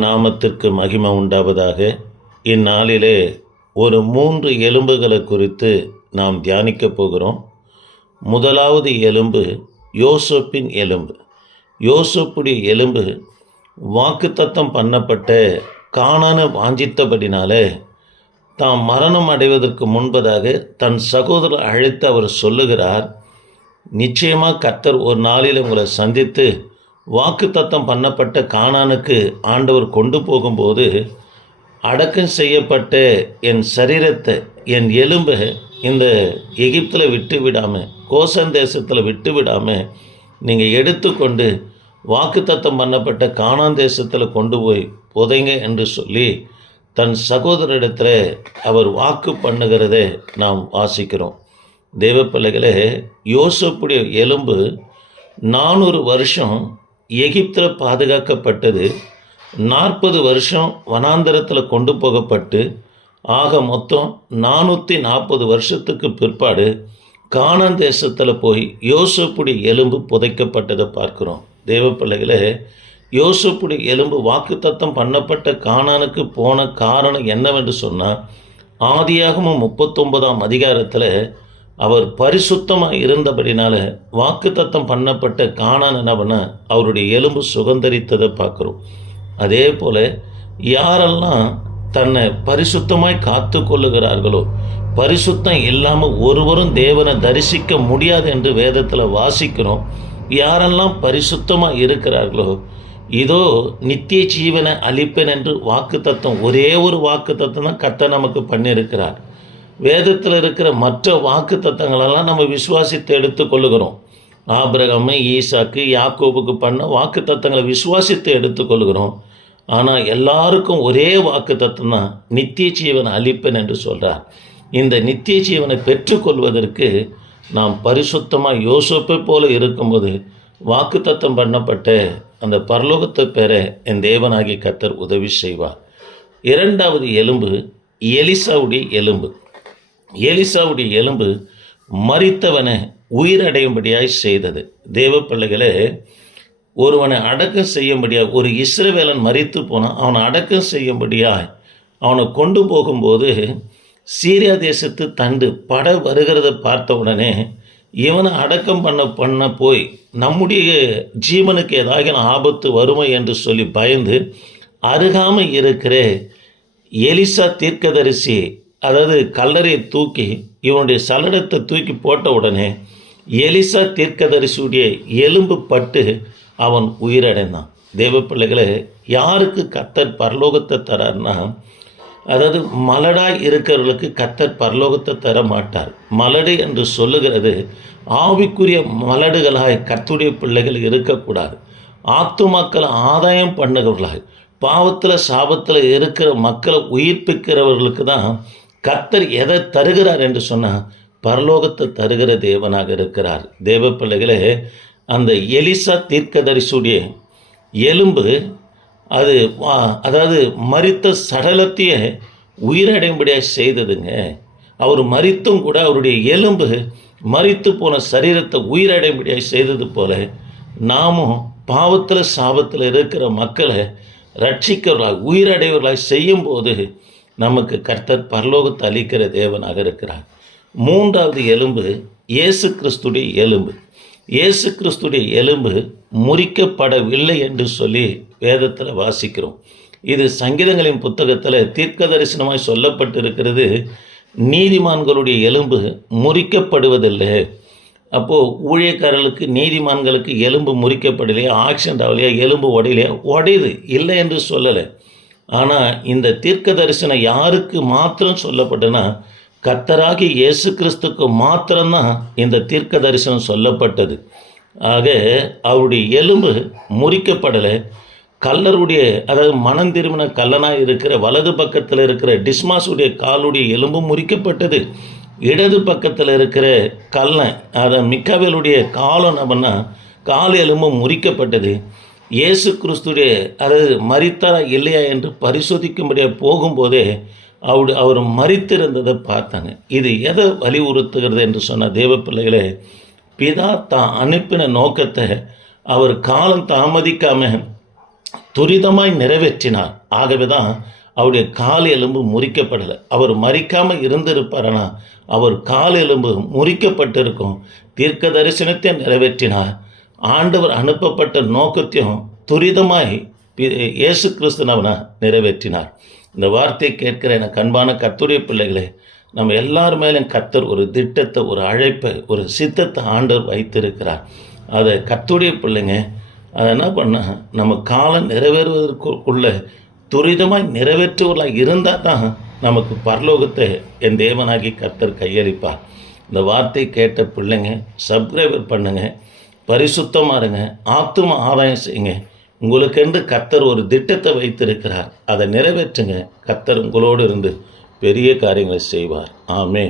நாமத்திற்கு மகிமை உண்டாவதாக. இந்நாளிலே ஒரு மூன்று எலும்புகளை குறித்து நாம் தியானிக்கப் போகிறோம். முதலாவது எலும்பு யோசப்பின் எலும்பு. யோசப்புடைய எலும்பு வாக்குத்தத்தம் பண்ணப்பட்ட காணான வாஞ்சித்தபடினாலே தாம் மரணம் அடைவதற்கு முன்பதாக தன் சகோதரர் அழைத்து அவர் சொல்லுகிறார் நிச்சயமாக கர்த்தர் ஒரு நாளில் உங்களை சந்தித்து வாக்குத்தத்தம் பண்ணப்பட்ட காணானுக்கு ஆண்டவர் கொண்டு போகும்போது அடக்கம் செய்யப்பட்ட என் சரீரத்தை என் எலும்பை இந்த எகிப்தில் விட்டு விடாமல் கோசன் தேசத்தில் விட்டு விடாமல் நீங்கள் எடுத்துக்கொண்டு வாக்குத்தத்தம் பண்ணப்பட்ட காணான் தேசத்தில் கொண்டு போய் புதைங்க என்று சொல்லி தன் சகோதரிடத்தில் அவர் வாக்கு பண்ணுகிறதை நாம் வாசிக்கிறோம். தேவ யோசப்புடைய எலும்பு நானூறு வருஷம் எகிப்தில் பாதுகாக்கப்பட்டது. நாற்பது வருஷம் வனாந்தரத்தில் கொண்டு போகப்பட்டு ஆக மொத்தம் நானூற்றி நாற்பது வருஷத்துக்கு பிற்பாடு கானான் தேசத்தில் போய் யோசப்புடி எலும்பு புதைக்கப்பட்டதை பார்க்குறோம். தேவ பிள்ளைகளே எலும்பு வாக்குத்தத்தம் பண்ணப்பட்ட கானானுக்கு போன காரணம் என்னவென்று சொன்னால் ஆதியாகமும் முப்பத்தொன்பதாம் அதிகாரத்தில் அவர் பரிசுத்தமாக இருந்தபடினால வாக்குத்தத்தம் பண்ணப்பட்ட காணான் என்னவன அவருடைய எலும்பு சுகந்தரித்ததை பார்க்குறோம். அதே போல் யாரெல்லாம் தன்னை பரிசுத்தமாய் காத்து கொள்ளுகிறார்களோ பரிசுத்தம் இல்லாமல் ஒருவரும் தேவனை தரிசிக்க முடியாது என்று வேதத்தில் வாசிக்கிறோம். யாரெல்லாம் பரிசுத்தமாக இருக்கிறார்களோ இதோ நித்திய ஜீவனை அளிப்பேன் என்று வாக்குத்தத்தம் ஒரே ஒரு வாக்குத்தத்தம் தான் கத்தை நமக்கு பண்ணியிருக்கிறார். வேதத்தில் இருக்கிற மற்ற வாக்கு தத்தங்களெல்லாம் நம்ம விசுவாசித்து எடுத்துக்கொள்ளுகிறோம் ஆபிரகமு ஈசாக்கு யாக்கோபுக்கு பண்ண வாக்கு தத்தங்களை விசுவாசித்து எடுத்துக்கொள்கிறோம் ஆனால் எல்லாருக்கும் ஒரே வாக்கு தத்துவம் தான் நித்திய ஜீவனை அளிப்பேன் என்று சொல்கிறார் இந்த நித்திய ஜீவனை பெற்றுக்கொள்வதற்கு நாம் பரிசுத்தமாக யோசிப்பை போல இருக்கும்போது வாக்கு தத்தம் பண்ணப்பட்ட அந்த பரலோகத்தை பெற என் தேவனாகி கத்தர் உதவி செய்வார். இரண்டாவது எலும்பு எலிசாவுடைய எலும்பு. எலிசாவுடைய எலும்பு மறித்தவனை உயிரடையும்படியாய் செய்தது. தேவ பிள்ளைகளே ஒருவனை அடக்கம் செய்யும்படியாக ஒரு இஸ்ரவேலன் மறித்து போனான் அவனை அடக்கம் செய்யும்படியாய் அவனை கொண்டு போகும்போது சீரியா தேசத்து தண்டு பட வருகிறத பார்த்த உடனே இவனை அடக்கம் பண்ண பண்ண போய் நம்முடைய ஜீவனுக்கு ஏதாவது ஆபத்து வருமோ? என்று சொல்லி பயந்து அருகாமல் இருக்கிற எலிசா தீர்க்கதரிசி அதாவது கல்லறையை தூக்கி இவனுடைய சலடத்தை தூக்கி போட்ட உடனே எலிசா தீர்க்கதரிசியுடைய எலும்பு பட்டு அவன் உயிரடைந்தான். தேவ பிள்ளைகளை யாருக்கு கத்தர் பரலோகத்தை தரார்னா அதாவது மலடாய் இருக்கிறவர்களுக்கு கத்தர் பரலோகத்தை தர மாட்டார். மலடு என்று சொல்லுகிறது ஆவிக்குரிய மலடுகளாய் கத்துடைய பிள்ளைகள் இருக்கக்கூடாது. ஆத்துமாக்களை ஆதாயம் பண்ணுகிறவர்களாக பாவத்தில் சாபத்தில் இருக்கிற மக்களை உயிர்ப்பிக்கிறவர்களுக்கு தான் கத்தர் எதை தருகிறார் என்று சொன்னால் பரலோகத்தை தருகிற தேவனாக இருக்கிறார். தேவ பிள்ளைகளே அந்த எலிசா தீர்க்கதரிசுடைய எலும்பு அது அதாவது மறித்த சடலத்தையே உயிரடையும்படியாக செய்ததுங்க. அவர் மறித்தும் கூட அவருடைய எலும்பு மறித்து போன சரீரத்தை உயிரடையும்படியாக செய்தது போல நாமும் பாவத்தில் சாபத்தில் இருக்கிற மக்களை ரட்சிக்கிறவர்களாக உயிரடைவர்களாக செய்யும்போது நமக்கு கர்த்தர் பரலோகத்தை அளிக்கிற தேவனாக இருக்கிறார். மூன்றாவது எலும்பு இயேசு கிறிஸ்துடைய எலும்பு. இயேசு கிறிஸ்துடைய எலும்பு முறிக்கப்படவில்லை என்று சொல்லி வேதத்தில் வாசிக்கிறோம். இது சங்கீதங்களின் புத்தகத்தில் தீர்க்க தரிசனமாய் சொல்லப்பட்டிருக்கிறது. நீதிமான்களுடைய எலும்பு முறிக்கப்படுவதில்லை. அப்போது ஊழியக்காரர்களுக்கு நீதிமான்களுக்கு எலும்பு முறிக்கப்படலையா ஆக்சிடென்ட் ஆகலையா எலும்பு உடையலையா? உடையுது. இல்லை என்று சொல்லலை. ஆனால் இந்த தீர்க்க தரிசனம் யாருக்கு மாத்திரம் சொல்லப்பட்டனா கத்தராகி இயேசு கிறிஸ்துக்கு மாத்திரம்தான் இந்த தீர்க்க தரிசனம் சொல்லப்பட்டது. ஆக அவருடைய எலும்பு முறிக்கப்படலை. கல்லருடைய அதாவது மனம் திரும்பின கல்லனாக இருக்கிற வலது பக்கத்தில் இருக்கிற டிஸ்மாஸுடைய காலுடைய எலும்பும் முறிக்கப்பட்டது. இடது பக்கத்தில் இருக்கிற கல்லன் அதை மிக்கவேலுடைய காலம் நம்பன்னா கால் எலும்பு முறிக்கப்பட்டது. இயேசு கிறிஸ்துடைய அதாவது மறித்தாரா இல்லையா என்று பரிசோதிக்கும்படியாக போகும்போதே அவர் அவர் மறித்திருந்ததை பார்த்தாங்க. இது எதை வலியுறுத்துகிறது என்று சொன்ன தேவ பிள்ளைகளே பிதா தான் அனுப்பின நோக்கத்தை அவர் காலம் தாமதிக்காம துரிதமாய் நிறைவேற்றினார். ஆகவே தான் அவருடைய கால் எலும்பு முறிக்கப்படலை. அவர் மறிக்காமல் இருந்திருப்பாரனா அவர் கால் எலும்பு முறிக்கப்பட்டிருக்கும். தீர்க்க தரிசனத்தை நிறைவேற்றினார். ஆண்டவர் அனுப்பப்பட்ட நோக்கத்தையும் துரிதமாய் இயேசு கிறிஸ்துனவனை நிறைவேற்றினார். இந்த வார்த்தையை கேட்கிற எனக்கு அன்பான கத்துடைய பிள்ளைகளே நம்ம எல்லார் மேலும் கத்தர் ஒரு திட்டத்தை ஒரு அழைப்பை ஒரு சித்தத்தை ஆண்டவர் வைத்திருக்கிறார். அதை கத்துடைய பிள்ளைங்க அதை என்ன பண்ண நம்ம காலம் நிறைவேறுவதற்குள்ளே துரிதமாக நிறைவேற்றுவர்களாக இருந்தால் தான் நமக்கு பரலோகத்தை என் தேவனாகி கத்தர் கையளிப்பார். இந்த வார்த்தை கேட்ட பிள்ளைங்க சப்ஸ்கிரைபர் பண்ணுங்கள் பரிசுத்தமாக இருங்க ஆத்தும ஆதாயம் செய்யுங்க. உங்களுக்கென்று கத்தர் ஒரு திட்டத்தை வைத்திருக்கிறார். அதை நிறைவேற்றுங்க. கத்தர் உங்களோடு இருந்து பெரிய காரியங்களை செய்வார். ஆமே